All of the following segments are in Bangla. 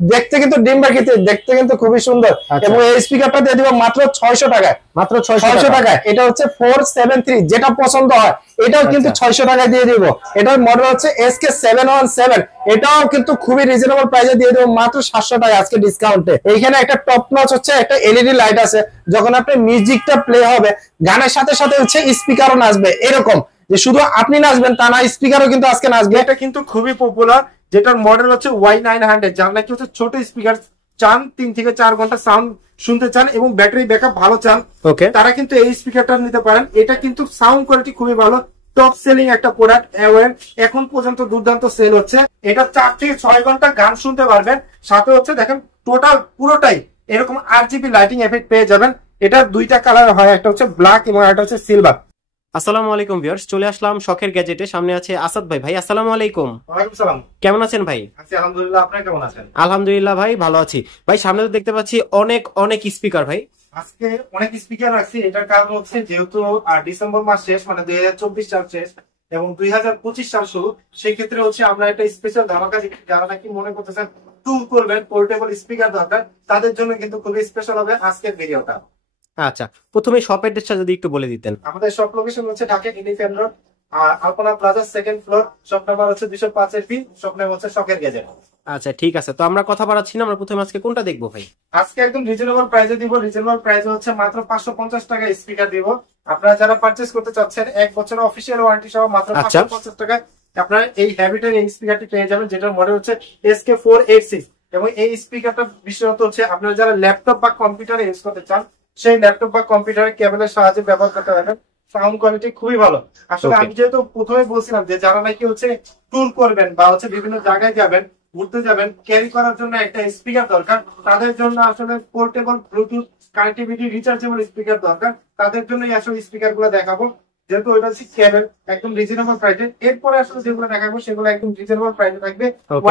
দেখতে কিন্তু ডিম্বাকৃতি, দেখতে কিন্তু খুবই সুন্দর। এবং এই স্পিকারটা দিয়ে দিব মাত্র 600 টাকায়, মাত্র 600 টাকায়। এটা হচ্ছে 473, যেটা পছন্দ হয় এটাও কিন্তু 600 টাকায় দিয়ে দিব। এটার মডেল হচ্ছে SK717, এটাও কিন্তু খুবই রিজনেবল প্রাইসে দিয়ে দেবো মাত্র 700 টাকা আজকে ডিসকাউন্টে। এইখানে একটা টপ নচ হচ্ছে একটা এলইডি লাইট আছে, যখন আপনি মিউজিকটা প্লে হবে গানের সাথে সাথে হচ্ছে স্পিকারও নাচবে, এরকম যে শুধু আপনি নাচবেন তা না, স্পিকারও কিন্তু আজকে নাচবে। এটা কিন্তু খুবই পপুলার, যেটার মডেল হচ্ছে Y900, যার নাকি হচ্ছে ছোট স্পিকার চান, 3 থেকে 4 ঘন্টা সাউন্ড শুনতে চান এবং ব্যাটারি ব্যাকআপ ভালো চান, তারা কিন্তু এই স্পিকারটা নিতে পারেন। এটা কিন্তু সাউন্ড কোয়ালিটি খুবই ভালো, টপ সেলিং একটা প্রোডাক্ট, এখন পর্যন্ত দুর্দান্ত সেল হচ্ছে। এটা 4 থেকে 6 ঘন্টা গান শুনতে পারবেন, সাথে হচ্ছে দেখেন টোটাল পুরোটাই এরকম RGB লাইটিং এফেক্ট পেয়ে যাবেন। এটা দুইটা কালার হয়, একটা হচ্ছে ব্ল্যাক এবং একটা হচ্ছে সিলভার। আসসালামু আলাইকুম ভিউয়ার্স, চলে আসলাম শখের গ্যাজেটে। সামনে আছে আসাদ ভাই। ভাই আসসালামু আলাইকুম। ওয়ালাইকুম সালাম। কেমন আছেন ভাই? আছি আলহামদুলিল্লাহ, আপনি কেমন আছেন? আলহামদুলিল্লাহ ভাই, ভালো আছি। ভাই সামনে তো দেখতে পাচ্ছি অনেক অনেক স্পিকার। ভাই আজকে অনেক স্পিকার রাখছি, এটার কারণ হচ্ছে যেহেতু ডিসেম্বর মাস শেষ, মানে 2024 সাল শেষ এবং 2025 সাল শুরু, সেই ক্ষেত্রে হচ্ছে আমরা একটা স্পেশাল ধামাকা, যারা নাকি মনে করতেছেন ট্যুর করবেন, পোর্টেবল স্পিকার দরকার, তাদের জন্য কিন্তু খুবই স্পেশাল হবে আজকের ভিডিওটা। আচ্ছা, প্রথমে শপ অ্যাড্রেসটা যদি একটু বলে দিতেন। আমাদের শপ লোকেশন হচ্ছে Dhaka elephant road, Alpana plaza, 2nd floor, shop number হচ্ছে 205 শপ নাম হচ্ছে শখের গ্যাজেট। আচ্ছা ঠিক আছে, তো আমরা কথা বাড়াচ্ছি না, আমরা প্রথমে আজকে কোনটা দেখবো ভাই? আজকে একদম রিজনেবল প্রাইসে দিব। রিজনেবল প্রাইসে হচ্ছে মাত্র 550 টাকা স্পিকার দিব। আপনারা যারা পারচেজ করতে চাচ্ছেন 1 বছরের অফিসিয়াল ওয়ারেন্টি সহ মাত্র 550 টাকায় আপনারা এই হ্যাবিটের এই স্পিকারটি পেয়ে যাবেন, যেটার মডেল হচ্ছে SK486। এবং এই স্পিকারটা বিশেষত হচ্ছে আপনারা যারা ল্যাপটপ বা কম্পিউটারে ইউজ করতে চান, সেই ল্যাপটপ বা কম্পিউটারের কেবলের সাহায্যে ব্যবহার করতে পারবেন। সাউন্ড কোয়ালিটি খুবই ভালো। আসলে আমি যেহেতু প্রথমে বলছিলাম যে যারা নাকি হচ্ছে ট্যুর করবেন বা হচ্ছে বিভিন্ন জায়গায় যাবেন, ঘুরতে যাবেন, ক্যারি করার জন্য একটা স্পিকার দরকার, তাদের জন্য আসলে portable Bluetooth connectivity rechargeable speaker দরকার, তাদের জন্যই আসলে স্পিকার গুলো দেখাবো, যেহেতু ওইটা হচ্ছে কেবল একদম রিজনেবল প্রাইসে। এরপরে আসলে যেগুলো দেখাবো সেগুলো একদম রিজনেবল প্রাইসে থাকবে।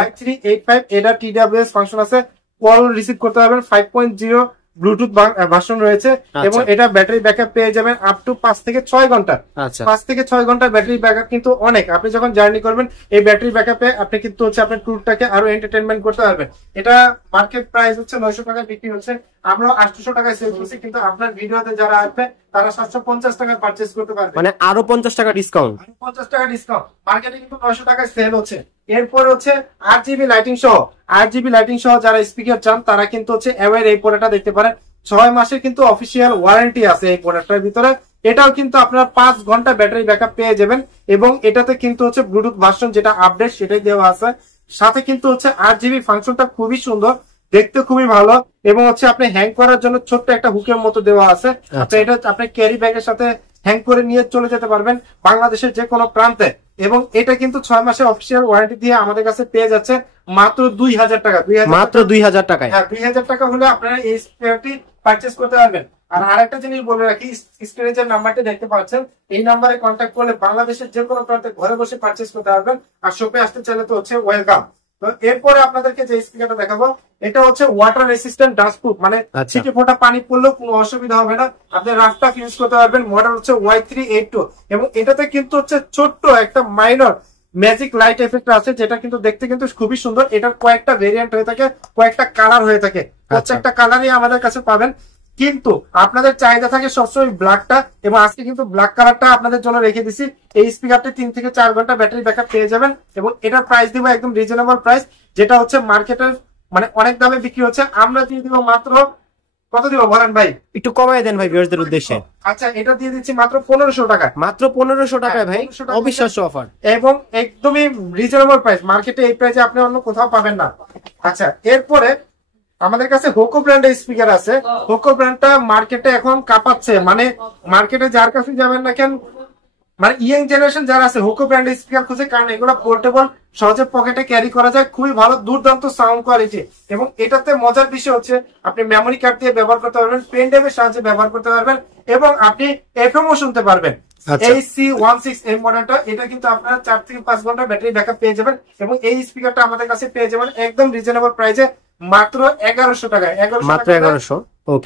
Y385 এটা TWS ফাংশন আছে, কল রিসিভ করতে পারবেন, 5.0 ব্লুটুথ ভার্সন রয়েছে এবং এটা ব্যাটারি ব্যাকআপ পেয়ে যাবেন আপ টু 5 থেকে 6 ঘন্টা। 5 থেকে 6 ঘন্টা ব্যাটারি ব্যাকআপ কিন্তু অনেক। আপনি যখন জার্নি করবেন এই ব্যাটারি ব্যাকআপে আপনি কিন্তু হচ্ছে আপনার ট্যুরটাকে আরো এন্টারটেইনমেন্ট করতে পারবেন। এটা মার্কেট প্রাইস হচ্ছে 900 টাকায় বিক্রি হচ্ছে, আমরা 800 টাকায় সেল করছি, কিন্তু আপনার ভিডিওতে যারা আসবে তারা 750 টাকায় পারচেজ করতে পারবে, মানে আরো 50 টাকা ডিসকাউন্ট। 50 টাকা ডিসকাউন্ট, মার্কেটে কিন্তু 900 টাকায় সেল হচ্ছে। এরপর হচ্ছে RGB লাইটিং সহ যারা স্পিকার চান তারা কিন্তু হচ্ছে অ্যাওয়্যার এই প্রোডাক্টটা দেখতে পারেন। 6 মাসের কিন্তু অফিসিয়াল ওয়ারেন্টি আছে এই প্রোডাক্টের ভিতরে। এটাও কিন্তু আপনারা 5 ঘন্টা ব্যাটারি ব্যাকআপ পেয়ে যাবেন এবং এটাতে কিন্তু হচ্ছে ব্লুটুথ ভার্সন যেটা আপডেট সেটাই দেওয়া আছে, সাথে কিন্তু হচ্ছে RGB ফাংশনটা খুবই সুন্দর, দেখতে খুবই ভালো এবং হচ্ছে আপনি হ্যাং করার জন্য ছোট্ট একটা হুকের মতো দেওয়া আছে। এটা আপনি ক্যারি ব্যাগের সাথে হ্যাং করে নিয়ে চলে যেতে পারবেন বাংলাদেশের যে কোনো প্রান্তে। এবং এটা কিন্তু 6 মাসের অফিসিয়াল ওয়ারেন্টি দিয়ে আমাদের কাছে পেয়ে যাচ্ছে মাত্র 2000 টাকা। মাত্র 2000 টাকায়। হ্যাঁ, 2000 টাকা হলে আপনারা এই স্পিকারটি পারচেজ করতে পারবেন। আর আরেকটা জিনিস বলে রাখি, স্ক্রিনে যে নাম্বারটি দেখতে পাচ্ছেন এই নাম্বারে কন্ট্যাক্ট করলে বাংলাদেশের যে কোনো প্রান্তে ঘরে বসে পারচেজ করতে পারবেন। আর শপে আসতে চাইলে তো হচ্ছে ওয়েলকাম। তো এরপরে আপনাদেরকে যে স্পিকারটা দেখাবো এটা হচ্ছে ওয়াটার রেসিস্ট্যান্ট ডাস্ট প্রুফ, মানে ছিটে ফোঁটা পানি পড়লেও কোনো অসুবিধা হবে না, আপনি রাফ টাফ ইউজ করতে পারবেন। মডেল হচ্ছে Y382 এবং এটাতে কিন্তু হচ্ছে ছোট্ট একটা মাইনর ম্যাজিক লাইট এফেক্ট আছে, যেটা কিন্তু দেখতে কিন্তু খুবই সুন্দর। এটার কয়েকটা ভেরিয়েন্ট হয়ে থাকে, কয়েকটা কালার হয়ে থাকে, প্রত্যেকটা কালারই আমাদের কাছে পাবেন, কিন্তু আপনাদের চাহিদা থাকে সবসময় ব্ল্যাকটা, এবং আজকে কিন্তু ব্ল্যাক কালারটা আপনাদের জন্য রেখে দিছি। এই স্পিকারটি 3 থেকে 4 ঘন্টা ব্যাটারি ব্যাকআপ পেয়ে যাবেন এবং এটার প্রাইস দিব একদম রিজনেবল প্রাইস, যেটা হচ্ছে মার্কেটের মানে অনেক দামে বিক্রি হচ্ছে, আমরা দিয়ে দিব মাত্র কত দিব বলেন ভাই? একটু কমায় দেন ভাই ভিউয়ারদের উদ্দেশ্যে। আচ্ছা, এটা দিয়ে দিচ্ছি মাত্র 1500 টাকা। মাত্র 1500 টাকায় ভাই, অবিশ্বাস্য অফার এবং একদমই রিজনেবল প্রাইস, মার্কেটে এই প্রাইসে আপনি অন্য কোথাও পাবেন না। আচ্ছা, এরপরে আমাদের কাছে হোকো ব্র্যান্ডের স্পিকার আছে। হোকো ব্র্যান্ডটা মার্কেটে এখন কাঁপাচ্ছে, মানে মার্কেটে যার কাছে যাবেন না কেন, মানে ইয়াং জেনারেশন যারা আছে হোকো ব্র্যান্ডের স্পিকার খুঁজে, কারণ এগুলো পোর্টেবল, সহজে পকেটে ক্যারি করা যায়, খুবই ভালো, দুর্দান্ত সাউন্ড কোয়ালিটি। এবং এটাতে মজার বিষয় হচ্ছে আপনি মেমোরি কার্ড দিয়ে ব্যবহার করতে পারবেন, পেন ড্রাইভের সাহায্যে ব্যবহার করতে পারবেন এবং আপনি এফএম ও শুনতে পারবেন। AC16 এই মডেলটা, এটা কিন্তু আপনারা 4 থেকে 5 ঘন্টা ব্যাটারি ব্যাকআপ পেয়ে যাবেন এবং এই স্পিকারটা আমাদের কাছে পেয়ে যাবেন একদম রিজনেবল প্রাইসে মাত্র 1100 টাকায়। মাত্র 1100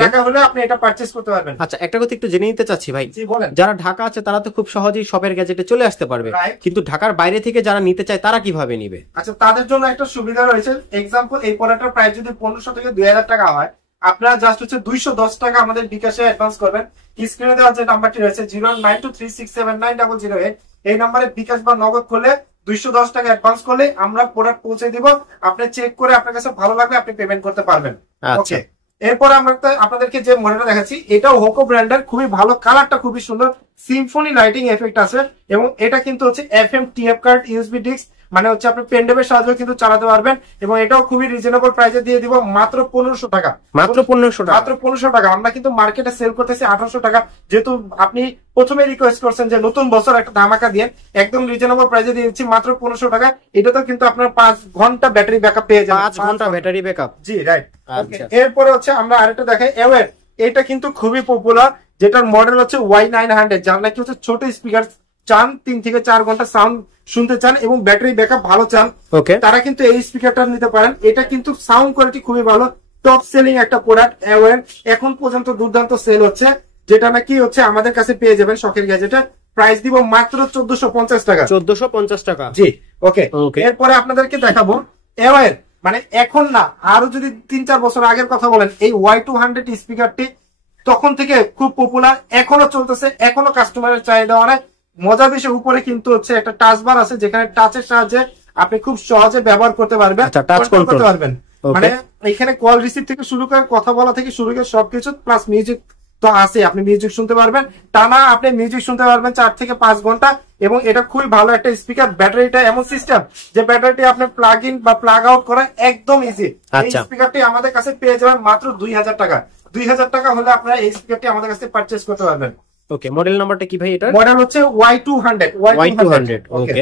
টাকা হলে আপনি এটা পারচেজ করতে পারবেন। আচ্ছা, একটা কথা একটু জেনে নিতে চাচ্ছি ভাই, জি বলেন। যারা ঢাকা আছে তারা তো খুব সহজেই শপের গ্যাজেটে চলে আসতে পারবে, কিন্তু ঢাকার বাইরে থেকে যারা নিতে চায় তারা কিভাবে নিবে? আচ্ছা, তাদের জন্য একটা সুবিধা রয়েছে। এক্সাম্পল, এই প্রোডাক্টের প্রাইস যদি 1500 থেকে 2000 টাকা হয়, আপনারা জাস্ট হচ্ছে 210 টাকা আমাদের বিকাশে অ্যাডভান্স করবেন। স্ক্রিনে দেওয়া যে নাম্বারটি রয়েছে 09236790008, এই নাম্বারে বিকাশ বা নগদ করলে 210 টাকা অ্যাডভান্স করলে আমরা প্রোডাক্ট পৌঁছে দিব। আপনি চেক করে আপনার কাছে ভালো লাগবে আপনি পেমেন্ট করতে পারবেন। আচ্ছা, ওকে, এরপর আমরা আপনাদেরকে যে মডেলটা দেখাচ্ছি, এটাও হোকো ব্র্যান্ডের, খুবই ভালো, কালারটা খুবই সুন্দর, সিম্ফনি লাইটিং এফেক্ট আছে এবং এটা কিন্তু হচ্ছে FM TF card USB disk, মানে হচ্ছে আপনি পেন ড্রাইভের সাহায্যে কিন্তু চালাতে পারবেন এবং এটাও খুবই রিজনেবল প্রাইসে দিয়ে দিব মাত্র 1500 টাকা। মাত্র 1500 টাকা? মাত্র 1500 টাকা। আমরা কিন্তু মার্কেটে সেল করতেছি 1800 টাকা। যেহেতু আপনি প্রথমে রিকোয়েস্ট করছেন যে নতুন বছর একটা ধামাকা দিয়ে, একদম রিজনেবল প্রাইসে দিয়ে দিচ্ছি মাত্র 1500 টাকা। এটা তো কিন্তু আপনার 5 ঘন্টা ব্যাটারি ব্যাকআপ পেয়ে যাবেন। 5 ঘন্টা ব্যাটারি ব্যাকআপ? জি রাইট। আচ্ছা, এরপরে হচ্ছে আমরা আরেকটা দেখাই অ্যাওয়ার। এটা কিন্তু খুবই পপুলার, যেটার মডেল হচ্ছে Y900। যার নাকি হচ্ছে ছোট স্পিকার চান, 3 থেকে 4 ঘন্টা সাউন্ড শুনতে চান এবং ব্যাটারি ব্যাকআপ ভালো চান, ওকে, তারা কিন্তু এই স্পিকারটা নিতে পারেন। এটা কিন্তু সাউন্ড কোয়ালিটি খুবই ভালো, টপ সেলিং একটা প্রোডাক্ট অ্যাওয়ার। এখন পর্যন্ত দুর্দান্ত সেল হচ্ছে, যেটা নাকি হচ্ছে আমাদের কাছে পেয়ে যাবেন শখের গ্যাজেটে। প্রাইস দিব মাত্র 1450 টাকা। 1450 টাকা? জি ওকে। ওকে, এরপরে আপনাদেরকে দেখাবো অ্যাওয়ার, মানে এখন না, আরো যদি 3-4 বছর আগের কথা বলেন, এই Y200 স্পিকারটি তখন থেকে খুব পপুলার, এখনো চলতেছে, এখনো কাস্টমারের চাহিদা অনেক। মজার বিষয়, উপরে কিন্তু হচ্ছে একটা টাচ বার আছে, যেখানে টাচের সাহায্যে আপনি খুব সহজে ব্যবহার করতে পারবেন, টাচ কন্ট্রোল করতে পারবেন। মানে এখানে কল রিসিভ থেকে শুরু করে কথা বলা থেকে শুরু করে সবকিছু, প্লাস মিউজিক তো আছে, আপনি মিউজিক শুনতে পারবেন টানা, আপনি মিউজিক শুনতে পারবেন 4 থেকে 5 ঘন্টা। এবং এটা খুবই ভালো একটা স্পিকার। ব্যাটারিটা এমন সিস্টেম যে ব্যাটারিটি আপনি প্লাগ ইন বা প্লাগ আউট করা একদম ইজি। এই স্পিকারটি আমাদের কাছে পেয়ে যাবেন মাত্র 2000 টাকা। 2000 টাকা হলে আপনারা এই স্পিকারটি আমাদের কাছে পারচেজ করতে পারবেন। ওকে, মডেল নাম্বারটা কি ভাই? এটা মডেল হচ্ছে Y200। ওকে,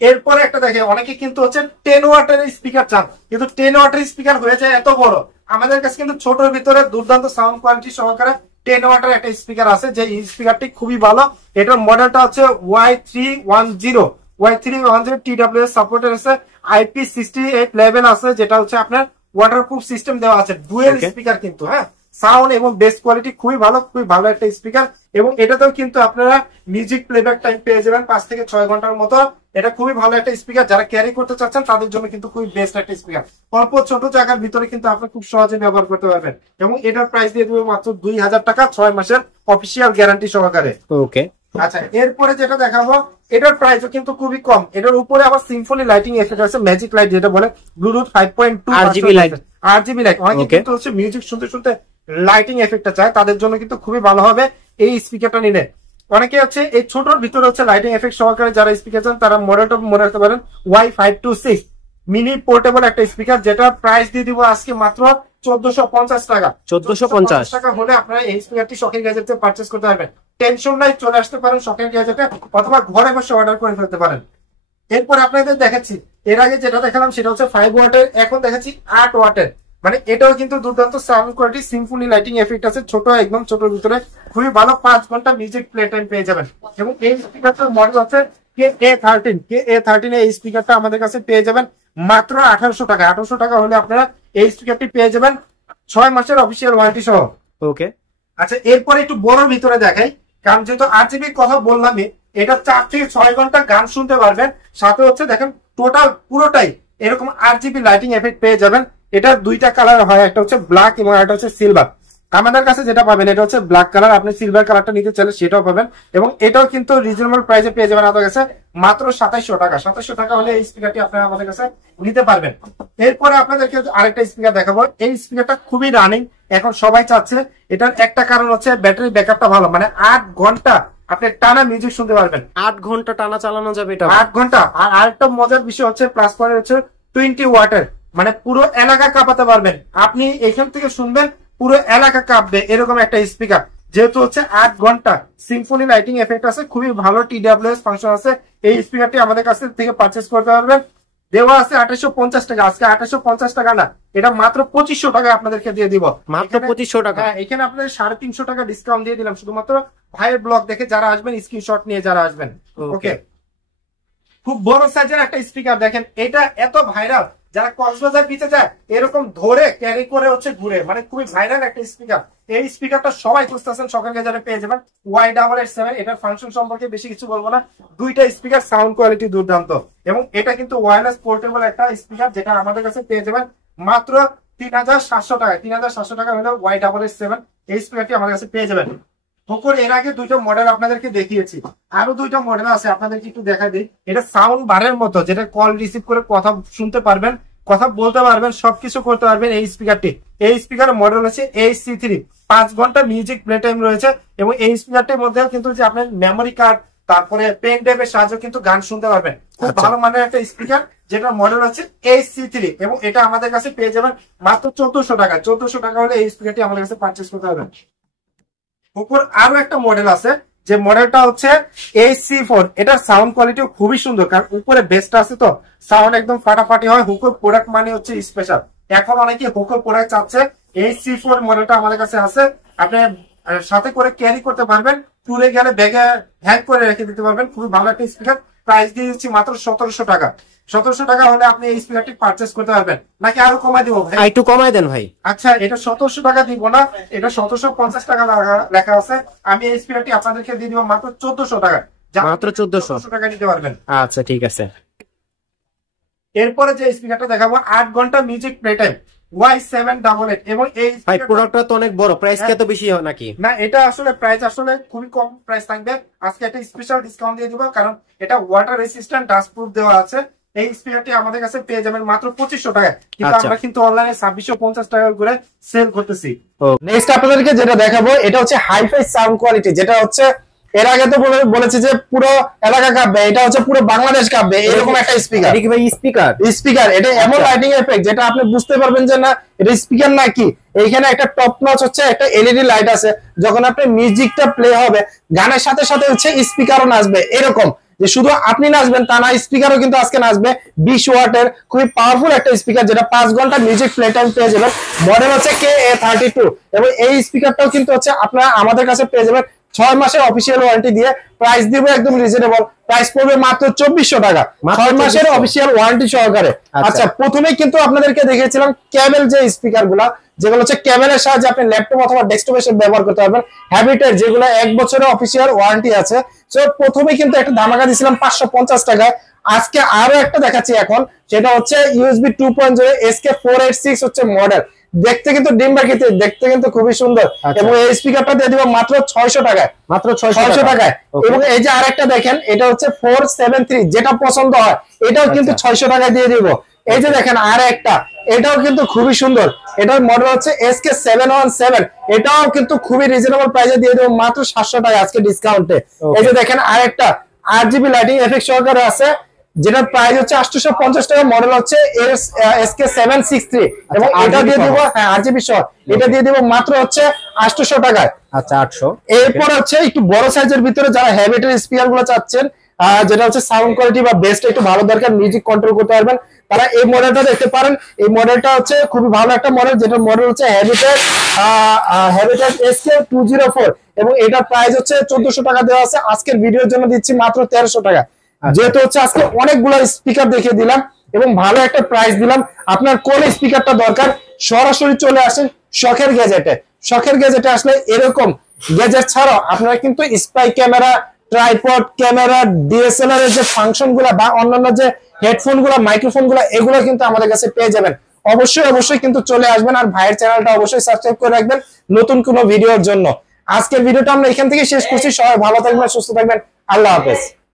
এরপরে একটা দেখে, অনেকে কিন্তু হচ্ছে 10 ওয়াটের স্পিকার চান, কিন্তু 10 ওয়াটের স্পিকার হয়ে যায় এত বড়। আমাদের কাছে কিন্তু ছোটর ভিতরে দুর্দান্ত সাউন্ড কোয়ালিটি সহকারে 10 ওয়াটের একটা স্পিকার আছে, যে স্পিকারটি খুবই ভালো। এটার মডেলটা হচ্ছে Y310 TWS সাপোর্টেড আছে, IP68 লেভেল আছে, যেটা হচ্ছে আপনার ওয়াটারপ্রুফ সিস্টেম দেওয়া আছে, ডুয়েল স্পিকার কিন্তু। হ্যাঁ, সাউন্ড এবং বেস কোয়ালিটি খুবই ভালো, খুবই ভালো একটা স্পিকার। এবং এটাতেও কিন্তু আপনারা মিউজিক প্লেব্যাক টাইম পেয়ে যাবেন 5 থেকে 6 ঘন্টার মতো। এটা খুবই ভালো একটা স্পিকার, যারা ক্যারি করতে চাচ্ছেন তাদের জন্য কিন্তু খুবই বেস্ট একটা স্পিকার। অল্প ছোট জায়গার ভিতরে কিন্তু আপনি খুব সহজে ব্যবহার করতে পারবেন। এবং এটার প্রাইস দিয়ে দেবো মাত্র 2000 টাকা, 6 মাসের অফিসিয়াল গ্যারান্টি সহকারে। ওকে, আচ্ছা, এরপরে যেটা দেখাবো, এটার প্রাইসও কিন্তু খুবই কম। এটার উপরে আবার সিম্ফনি লাইটিং এফেক্ট আছে, ম্যাজিক লাইট যেটা বলে, ব্লুটুথ 5.2 RGB লাইট। অনেকে কিন্তু হচ্ছে মিউজিক শুনতে শুনতে লাইটিং এফেক্টটা চায়, তাদের জন্য কিন্তু খুবই ভালো হবে এই স্পিকারটা নিলে। অনেকে হচ্ছে এই ছোটর ভিতরে হচ্ছে লাইটিং এফেক্ট সহকারে যারা স্পিকার চান, তারা মডেলটা মনে রাখতে পারেন Y526 মিনি পোর্টেবল একটা স্পিকার, যেটা প্রাইস দিয়ে দিব আজকে মাত্র 1450 টাকা। 1450 টাকা হলে আপনারা এই স্পিকারটি শখের গ্যাজেটে পারচেজ করতে পারবেন। টেনশন নাই, চলে আসতে পারেন শখের গ্যাজেটে, অথবা ঘরে বসে অর্ডার করে ফেলতে পারেন। এরপর আপনাদের দেখাচ্ছি, এর আগে যেটা দেখালাম সেটা হচ্ছে 5 ওয়াটের, এখন দেখাচ্ছি 8 ওয়াটের। মানে এটাও কিন্তু দুর্দান্ত sound quality, Symphony lighting effect আছে, ছোট, একদম ছোটর ভিতরে খুবই ভালো, 5 ঘন্টা মিউজিক প্লে টাইম পেয়ে যাবেন। এবং এই স্পিকারটার মডেল আছে KA13। এই স্পিকারটা আমাদের কাছে পেয়ে যাবেন মাত্র 1800 টাকা। 1800 টাকা হলে আপনারা এই স্পিকারটি পেয়ে যাবেন 6 মাসের অফিসিয়াল ওয়ারেন্টি সহ। ওকে, আচ্ছা, এরপরে একটু বড়র ভিতরে দেখাই, কারণ যেহেতু RGB কথা বললামই, এটা 4 থেকে 6 ঘন্টা গান শুনতে পারবেন। সাথে হচ্ছে দেখেন টোটাল পুরোটাই এরকম RGB লাইটিং এফেক্ট পেয়ে যাবেন। এটা 2টা কালার হয়, একটা হচ্ছে ব্ল্যাক এবং একটা হচ্ছে সিলভার। আমাদের কাছে যেটা পাবেন এটা হচ্ছে ব্ল্যাক কালার, আপনি সিলভার কালারটা নিতে চাইলে সেটাও পাবেন। এবং এটাও কিন্তু রিজনেবল প্রাইসে পেয়ে যাবেন আমাদের কাছে মাত্র 2700 টাকা। 2700 টাকা হলে এই স্পিকারটি আপনারা আমাদের কাছে নিতে পারবেন। এরপরে আপনাদেরকে আরেকটা স্পিকার দেখাবো। এই স্পিকারটা খুবই রানিং, এখন সবাই চাচ্ছে। এটার একটা কারণ হচ্ছে ব্যাটারি ব্যাকআপটা ভালো, মানে 8 ঘন্টা আপনি টানা মিউজিক শুনতে পারবেন। 8 ঘন্টা টানা চালানো যাবে এটা? 8 ঘন্টা। আর আরেকটা মজার বিষয় হচ্ছে, প্লাস পয়েন্ট হচ্ছে 20 ওয়াটের, মানে পুরো এলাকা কাঁপাতে পারবেন। আপনি এখান থেকে শুনবেন, পুরো এলাকা কাঁপবে এরকম একটা স্পিকার। যেহেতু হচ্ছে 8 ঘন্টা, সিম্ফনি লাইটিং এফেক্ট আছে, খুবই ভালো TWS ফাংশন আছে। এই স্পিকারটি আমাদের কাছ থেকে পারচেস করতে পারবেন। দেওয়া আছে 2850 টাকা। আজকে 2850 টাকা না, এটা মাত্র 2500 টাকা আপনাদেরকে দিয়ে দিব। মাত্র 2500 টাকা? হ্যাঁ, এখানে আপনাদের 350 টাকা ডিসকাউন্ট দিয়ে দিলাম, শুধুমাত্র ভাইয়ের ব্লগ দেখে যারা আসবেন, স্ক্রিনশট নিয়ে যারা আসবেন। ওকে, খুব বড় সাইজের একটা স্পিকার দেখেন, এটা এত ভাইরাল যারা কক্সবাজার বিচে যায় এরকম ধরে ক্যারি করে হচ্ছে ঘুরে, মানে খুবই ভাইরাল একটা স্পিকার। এই স্পিকারটা সবাই খুঁজতেছেন, সকাল গেজারে পেয়ে যাবেন। Y887 এটার ফাংশন সম্পর্কে বেশি কিছু বলবো না, দুইটা স্পিকার সাউন্ড কোয়ালিটি দুর্দান্ত, এবং এটা কিন্তু ওয়্যারলেস পোর্টেবল একটা স্পিকার, যেটা আমাদের কাছে পেয়ে যাবেন মাত্র 3700 টাকায়। 3700 টাকা হলো Y887 এই স্পিকারটি আমাদের কাছে পেয়ে যাবেন। এর আগে দুইটা মডেল আপনাদেরকে দেখিয়েছি, আরো দুইটা মডেল আছে, আপনাদেরকে একটু দেখা দিই। এটা সাউন্ড বারের মতো, যেটা কল রিসিভ করে কথা শুনতে পারবেন, কথা বলতে পারবেন, সবকিছু করতে পারবেন এই স্পিকারটি। এই স্পিকারের মডেল হচ্ছে HC3, 5 ঘন্টা মিউজিক প্লে টাইম রয়েছে, এবং এই স্পিকারটির মধ্যে কিন্তু যে আপনার মেমোরি কার্ড, তারপরে পেন ড্রাইভের সাহায্যে কিন্তু গান শুনতে পারবেন। খুব ভালো মানের একটা স্পিকার, যেটার মডেল হচ্ছে HC3, এবং এটা আমাদের কাছে পেয়ে যাবেন মাত্র 1400 টাকা। 1400 টাকা হলে এই স্পিকারটি আমাদের কাছে পারচেস করতে পারবেন। উপর আরো একটা মডেল আছে, যে মডেলটা হচ্ছে HC4, এটার সাউন্ড কোয়ালিটি খুবই সুন্দর, কারণ উপরে বেসটা আছে তো সাউন্ড একদম ফাটাফাটি হয়। হুকোর প্রোডাক্ট মানে হচ্ছে স্পেশাল, এখন অনেকে হুকোর প্রোডাক্ট চাচ্ছে। HC4 মডেলটা আমাদের কাছে আছে, আপনি সাথে করে ক্যারি করতে পারবেন, ট্যুরে গেলে ব্যাগে হ্যাং করে রেখে দিতে পারবেন। খুবই ভালো একটা স্পিকার, প্রাইস দিয়ে দিচ্ছি মাত্র 1700 টাকা। 1700 টাকা হলে আপনি এই স্পিকারটি পারচেস করতে পারবেন, নাকি আরো কমাই দিব ভাই? একটু কমাই দেন ভাই। আচ্ছা, এটা 1700 টাকা দিব না, এটা 1750 টাকা লেখা আছে। আমি এই স্পিকারটি আপনাদেরকে দিয়ে দিব মাত্র 1400 টাকা। মাত্র 1400 টাকা নিতে পারবেন। আচ্ছা ঠিক আছে। এরপরে যে স্পিকারটা দেখাবো 8 ঘন্টা মিউজিক প্লে টাইম, Y788, এবং এই ভাই প্রোডাক্টটা তো অনেক বড়, প্রাইস কি এত বেশি হয় নাকি? না, এটা আসলে প্রাইস আসলে খুবই কম প্রাইস থাকবে। আজকে একটা স্পেশাল ডিসকাউন্ট দিয়ে দিব, কারণ এটা ওয়াটার রেসিস্ট্যান্ট, ডাস্ট প্রুফ দেওয়া আছে। এই স্পিকারটি আমাদের কাছে পেয়ে যাবেন মাত্র 2500 টাকায়, কিন্তু আমরা কিন্তু অনলাইনে 2650 টাকা করে সেল করতেছি। নেক্সট আপনাদেরকে যেটা দেখাবো এটা হচ্ছে হাইফাই সাউন্ড কোয়ালিটি, যেটা হচ্ছে এর আগে তো বলেছি যে পুরো এলাকা কাঁপবে, এটা হচ্ছে পুরো বাংলাদেশ কাঁপবে, এরকম একটা স্পিকার। এটা কি ভাই স্পিকার এটা এমন লাইটিং এফেক্ট, যেটা আপনি বুঝতে পারবেন যে না এটা স্পিকার নাকি। এইখানে একটা টপ নচ হচ্ছে একটা এলইডি লাইট আছে, যখন আপনি মিউজিকটা প্লে হবে গানের সাথে সাথে হচ্ছে স্পিকারও নাচবে, এরকম যে শুধু আপনি নাচবেন তা না, স্পিকারও কিন্তু আজকে নাচবে। 20 ওয়াটের খুবই পাওয়ারফুল একটা স্পিকার, যেটা 5 ঘন্টা মিউজিক প্লে টাইম পেয়ে যাবেন। মডেল হচ্ছে KA32, এবং এই স্পিকারটাও কিন্তু হচ্ছে আপনারা আমাদের কাছে পেয়ে যাবেন 6 মাসের অফিসিয়াল ওয়ারেন্টি দিয়ে। প্রাইস দিব একদম রিজনেবল, প্রাইস পড়বে মাত্র 2400 টাকা, 6 মাসের অফিসিয়াল ওয়ারেন্টি সহকারে। আচ্ছা, প্রথমেই কিন্তু আপনাদেরকে দেখিয়েছিলাম কেবল যে স্পিকার গুলা, যেগুলো হচ্ছে কেবলের সাহায্যে আপনি ল্যাপটপ অথবা ডেস্কটপে ব্যবহার করতে পারবেন, হ্যাবিটের, যেগুলো 1 বছরের অফিসিয়াল ওয়ারেন্টি আছে। সো প্রথমে কিন্তু একটা ধামাকা দিয়েছিলাম 550 টাকায়। আজকে আরো একটা দেখাচ্ছি এখন, সেটা হচ্ছে USB 2.0 SK486 হচ্ছে মডেল। দেখতে কিন্তু ডিম্বাকৃতির, দেখতে কিন্তু খুবই সুন্দর, এবং এই স্পিকারটা দিয়ে দিব মাত্র 600 টাকায়, মাত্র 600 টাকায়। এবং এই যে আরেকটা দেখেন, এটা হচ্ছে 473, যেটা পছন্দ হয় এটাও কিন্তু 600 টাকায় দিয়ে দিব। এই যে দেখেন আর একটা, এটাও কিন্তু খুবই সুন্দর, এটার মডেল হচ্ছে SK717, এটাও কিন্তু খুবই রিজনেবল প্রাইসে দিয়ে দেবো মাত্র 700 টাকা আজকে ডিসকাউন্টে। এই যে দেখেন আরেকটা RGB লাইটিং এফেক্ট সহকারে আছে, যেটার প্রাইস হচ্ছে 850 টাকা, মডেল হচ্ছে SK763, এবং এটা দিয়ে দিব RGB সহ, এটা দিয়ে দিব মাত্র হচ্ছে 800 টাকায়। আচ্ছা 800। এরপর হচ্ছে একটু বড় সাইজের ভিতরে যারা হ্যাবিটের স্পিকার গুলো চাচ্ছেন, যেটা হচ্ছে সাউন্ড কোয়ালিটি বা বেসটা একটু ভালো দরকার, মিউজিক কন্ট্রোল করতে পারবেন, তারা এই মডেলটা দেখতে পারেন। এই মডেলটা হচ্ছে খুবই ভালো একটা মডেল, যেটা মডেল হচ্ছে হ্যাবিটের SK204, এবং এটার প্রাইস হচ্ছে 1400 টাকা দেওয়া আছে। আজকের ভিডিওর জন্য দিচ্ছি মাত্র 1300 টাকা। যেহেতু হচ্ছে আজকে অনেকগুলো স্পিকার দেখিয়ে দিলাম এবং ভালো একটা প্রাইস দিলাম, আপনার কোন স্পিকারটা দরকার সরাসরি চলে আসেন শখের গ্যাজেটে। শখের গ্যাজেটে আসলে এরকম গ্যাজেট ছাড়াও আপনারা কিন্তু spy camera, tripod camera, DSLR এর যে ফাংশন গুলা বা অন্যান্য যে হেডফোন গুলা, মাইক্রোফোন গুলা, এগুলো কিন্তু আমাদের কাছে পেয়ে যাবেন। অবশ্যই কিন্তু চলে আসবেন, আর ভাইয়ের চ্যানেলটা অবশ্যই সাবস্ক্রাইব করে রাখবেন নতুন কোনো ভিডিওর জন্য। আজকের ভিডিওটা আমরা এখান থেকে শেষ করছি। সবাই ভালো থাকবেন, সুস্থ থাকবেন, আল্লাহ হাফেজ।